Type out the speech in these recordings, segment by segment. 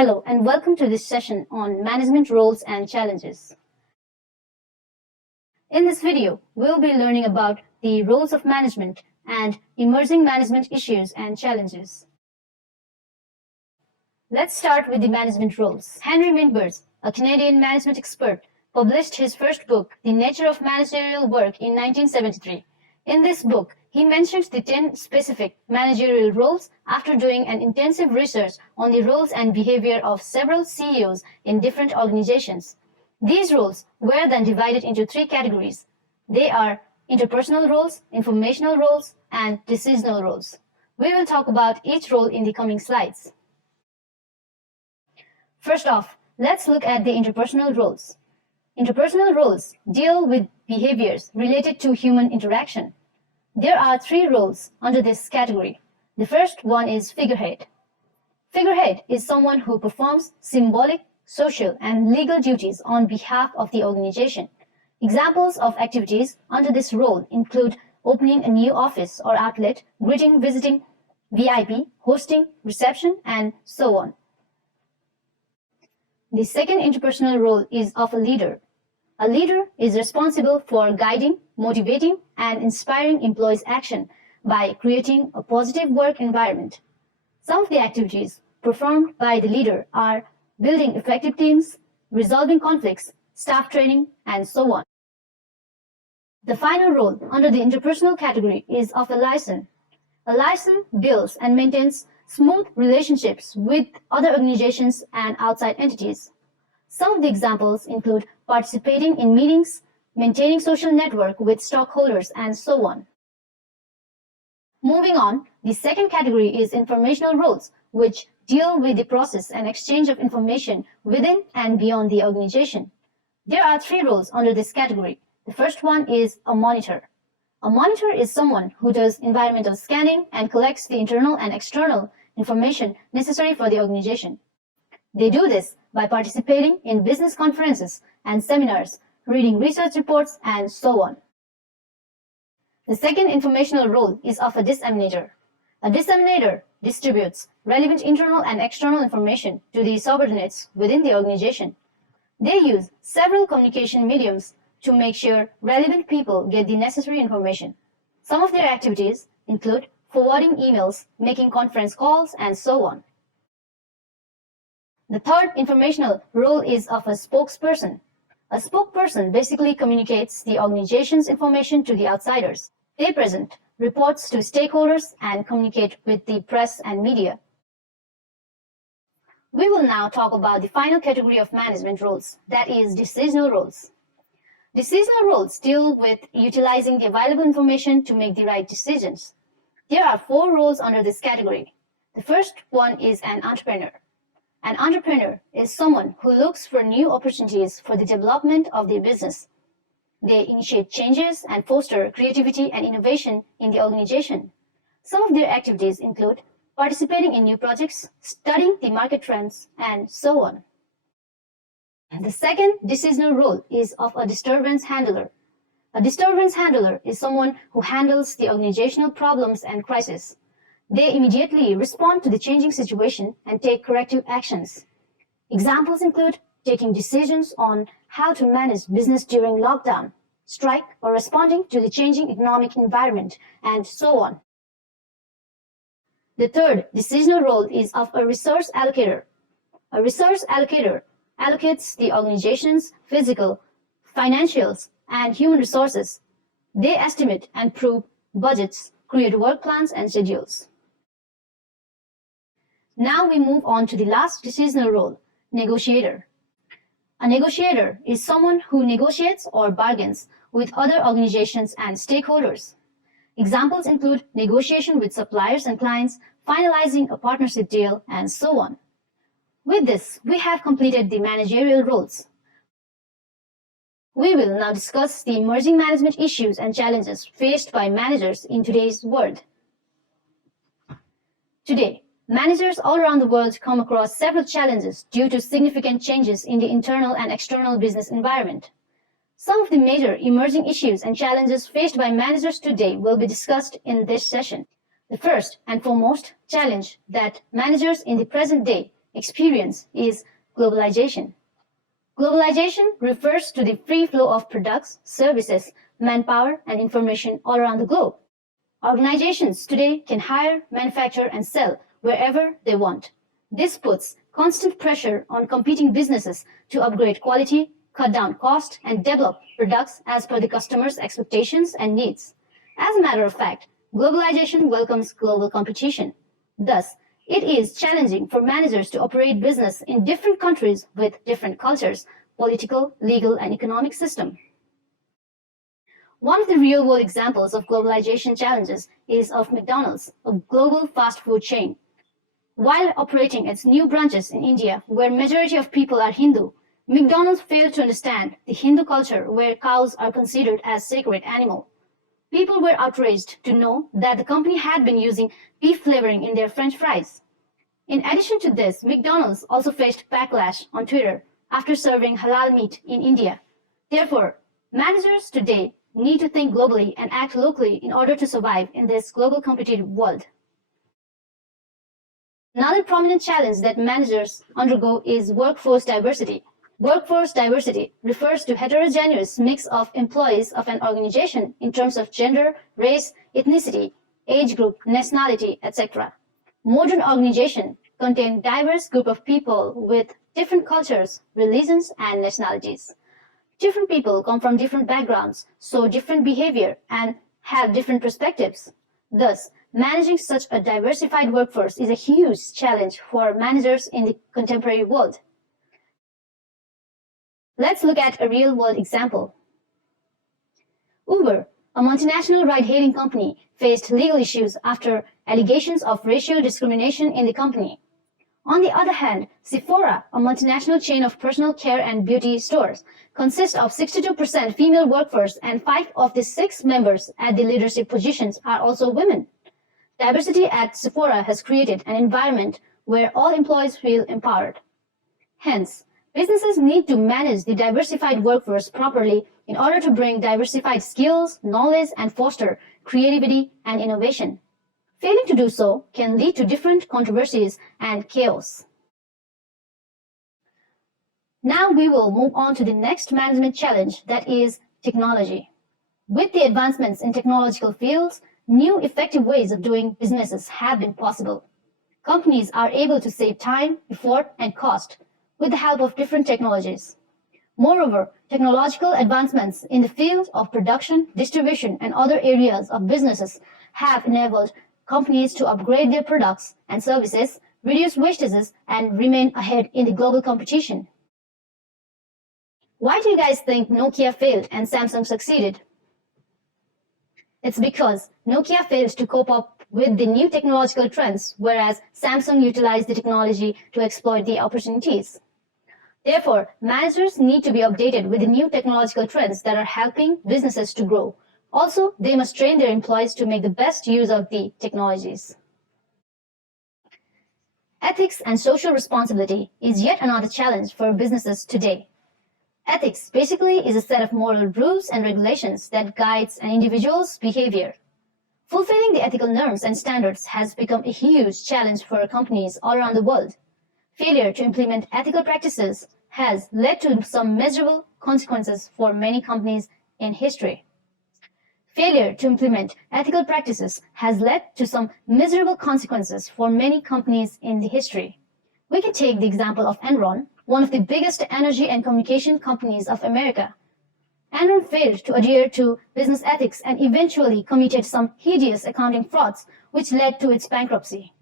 Hello and welcome to this session on management roles and challenges. In this video, we'll be learning about the roles of management and emerging management issues and challenges. Let's start with the management roles. Henry Minberg, a Canadian management expert, published his first book, The Nature of Managerial Work, in 1973. In this book, he mentioned the 10 specific managerial roles after doing an intensive research on the roles and behavior of several CEOs in different organizations. These roles were then divided into 3 categories. They are interpersonal roles, informational roles, and decisional roles. We will talk about each role in the coming slides. First off, let's look at the interpersonal roles. Interpersonal roles deal with behaviors related to human interaction. There are 3 roles under this category. The first one is figurehead. Figurehead is someone who performs symbolic, social, and legal duties on behalf of the organization. Examples of activities under this role include opening a new office or outlet, greeting, visiting VIP, hosting, reception, and so on. The second interpersonal role is of a leader. A leader is responsible for guiding, motivating, and inspiring employees' action by creating a positive work environment. Some of the activities performed by the leader are building effective teams, resolving conflicts, staff training, and so on. The final role under the interpersonal category is of a liaison. A liaison builds and maintains smooth relationships with other organizations and outside entities. Some of the examples include participating in meetings, maintaining social network with stockholders, and so on. Moving on, the second category is informational roles, which deal with the process and exchange of information within and beyond the organization. There are 3 roles under this category. The first one is a monitor. A monitor is someone who does environmental scanning and collects the internal and external information necessary for the organization. They do this by participating in business conferences and seminars, reading research reports, and so on. The second informational role is of a disseminator. A disseminator distributes relevant internal and external information to the subordinates within the organization. They use several communication mediums to make sure relevant people get the necessary information. Some of their activities include forwarding emails, making conference calls, and so on. The third informational role is of a spokesperson. A spokesperson basically communicates the organization's information to the outsiders. They present reports to stakeholders and communicate with the press and media. We will now talk about the final category of management roles, that is decisional roles. Decisional roles deal with utilizing the available information to make the right decisions. There are 4 roles under this category. The first one is an entrepreneur. An entrepreneur is someone who looks for new opportunities for the development of their business. They initiate changes and foster creativity and innovation in the organization. Some of their activities include participating in new projects, studying the market trends, and so on. The second decisional role is of a disturbance handler. A disturbance handler is someone who handles the organizational problems and crises. They immediately respond to the changing situation and take corrective actions. Examples include taking decisions on how to manage business during lockdown, strike, or responding to the changing economic environment, and so on. The third decisional role is of a resource allocator. A resource allocator allocates the organization's physical, financials, and human resources. They estimate and approve budgets, create work plans, and schedules. Now we move on to the last decisional role, negotiator. A negotiator is someone who negotiates or bargains with other organizations and stakeholders. Examples include negotiation with suppliers and clients, finalizing a partnership deal, and so on. With this, we have completed the managerial roles. We will now discuss the emerging management issues and challenges faced by managers in today's world. Today, managers all around the world come across several challenges due to significant changes in the internal and external business environment. Some of the major emerging issues and challenges faced by managers today will be discussed in this session. The first and foremost challenge that managers in the present day experience is globalization. Globalization refers to the free flow of products, services, manpower, and information all around the globe. Organizations today can hire, manufacture, and sell wherever they want. This puts constant pressure on competing businesses to upgrade quality, cut down cost, and develop products as per the customer's expectations and needs. As a matter of fact, globalization welcomes global competition. Thus, it is challenging for managers to operate business in different countries with different cultures, political, legal, and economic system. One of the real-world examples of globalization challenges is of McDonald's, a global fast food chain. While operating its new branches in India, where majority of people are Hindu, McDonald's failed to understand the Hindu culture where cows are considered as sacred animal. People were outraged to know that the company had been using beef flavoring in their French fries. In addition to this, McDonald's also faced backlash on Twitter after serving halal meat in India. Therefore, managers today need to think globally and act locally in order to survive in this global competitive world. Another prominent challenge that managers undergo is workforce diversity. Workforce diversity refers to heterogeneous mix of employees of an organization in terms of gender, race, ethnicity, age group, nationality, etc. Modern organizations contain diverse group of people with different cultures, religions, and nationalities. Different people come from different backgrounds, show different behavior, and have different perspectives. Thus, managing such a diversified workforce is a huge challenge for managers in the contemporary world. Let's look at a real-world example. Uber, a multinational ride-hailing company, faced legal issues after allegations of racial discrimination in the company. On the other hand, Sephora, a multinational chain of personal care and beauty stores, consists of 62% female workforce, and 5 of the 6 members at the leadership positions are also women. Diversity at Sephora has created an environment where all employees feel empowered. Hence, businesses need to manage the diversified workforce properly in order to bring diversified skills, knowledge, and foster creativity and innovation. Failing to do so can lead to different controversies and chaos. Now we will move on to the next management challenge, that is technology. With the advancements in technological fields, new effective ways of doing businesses have been possible. Companies are able to save time, effort, and cost with the help of different technologies. Moreover, technological advancements in the field of production, distribution, and other areas of businesses have enabled companies to upgrade their products and services, reduce wastages, and remain ahead in the global competition. Why do you guys think Nokia failed and Samsung succeeded? It's because Nokia failed to cope up with the new technological trends, whereas Samsung utilized the technology to exploit the opportunities. Therefore, managers need to be updated with the new technological trends that are helping businesses to grow. Also, they must train their employees to make the best use of the technologies. Ethics and social responsibility is yet another challenge for businesses today. Ethics basically is a set of moral rules and regulations that guides an individual's behavior. Fulfilling the ethical norms and standards has become a huge challenge for companies all around the world. Failure to implement ethical practices has led to some measurable consequences for many companies in history. Failure to implement ethical practices has led to some miserable consequences for many companies in the history. We can take the example of Enron, one of the biggest energy and communication companies of America. Enron failed to adhere to business ethics and eventually committed some hideous accounting frauds, which led to its bankruptcy.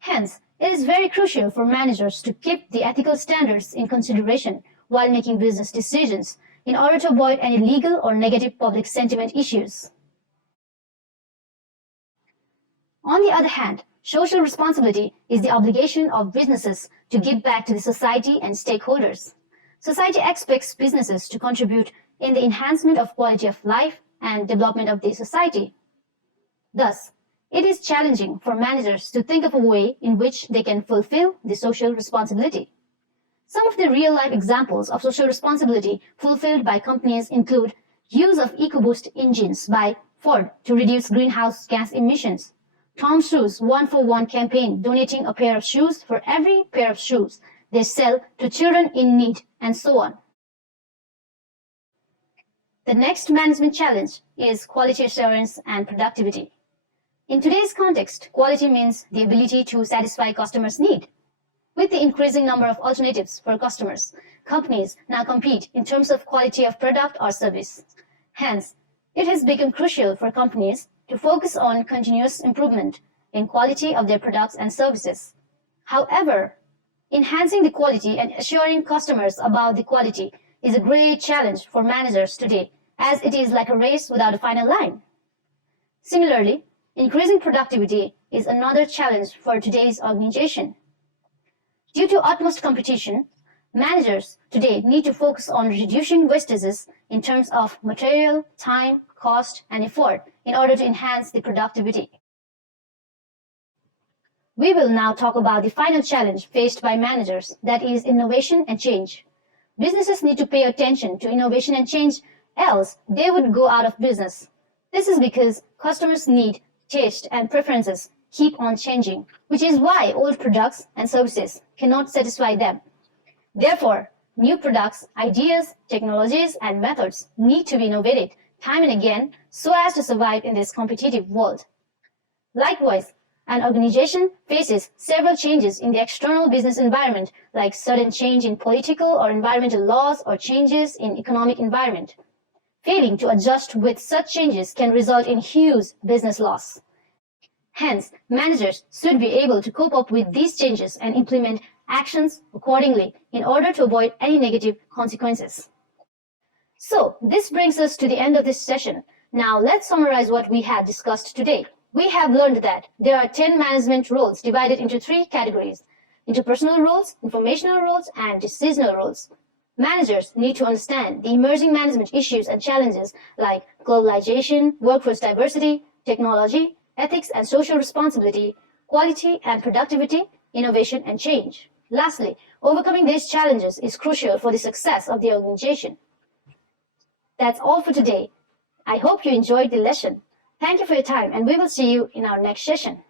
Hence, it is very crucial for managers to keep the ethical standards in consideration while making business decisions in order to avoid any legal or negative public sentiment issues. On the other hand, social responsibility is the obligation of businesses to give back to the society and stakeholders. Society expects businesses to contribute in the enhancement of quality of life and development of the society. Thus, it is challenging for managers to think of a way in which they can fulfill the social responsibility. Some of the real-life examples of social responsibility fulfilled by companies include use of EcoBoost engines by Ford to reduce greenhouse gas emissions, Tom Shoes 1-for-1 campaign, donating a pair of shoes for every pair of shoes they sell to children in need, and so on. The next management challenge is quality assurance and productivity. In today's context, quality means the ability to satisfy customers' need. With the increasing number of alternatives for customers, companies now compete in terms of quality of product or service. Hence, it has become crucial for companies to focus on continuous improvement in quality of their products and services. However, enhancing the quality and assuring customers about the quality is a great challenge for managers today, as it is like a race without a final line. Similarly, increasing productivity is another challenge for today's organization. Due to utmost competition, managers today need to focus on reducing wastages in terms of material, time, cost, and effort in order to enhance the productivity. We will now talk about the final challenge faced by managers, that is innovation and change. Businesses need to pay attention to innovation and change, else they would go out of business. This is because customers' need, taste, and preferences keep on changing, which is why old products and services cannot satisfy them. Therefore, new products, ideas, technologies, and methods need to be innovated time and again so as to survive in this competitive world. Likewise, an organization faces several changes in the external business environment, like sudden change in political or environmental laws or changes in economic environment. Failing to adjust with such changes can result in huge business loss. Hence, managers should be able to cope up with these changes and implement actions accordingly in order to avoid any negative consequences. So, this brings us to the end of this session. Now, let's summarize what we have discussed today. We have learned that there are 10 management roles divided into 3 categories: interpersonal roles, informational roles, and decisional roles. Managers need to understand the emerging management issues and challenges like globalization, workforce diversity, technology, ethics and social responsibility, quality and productivity, innovation and change. Lastly, overcoming these challenges is crucial for the success of the organization. That's all for today. I hope you enjoyed the lesson. Thank you for your time, and we will see you in our next session.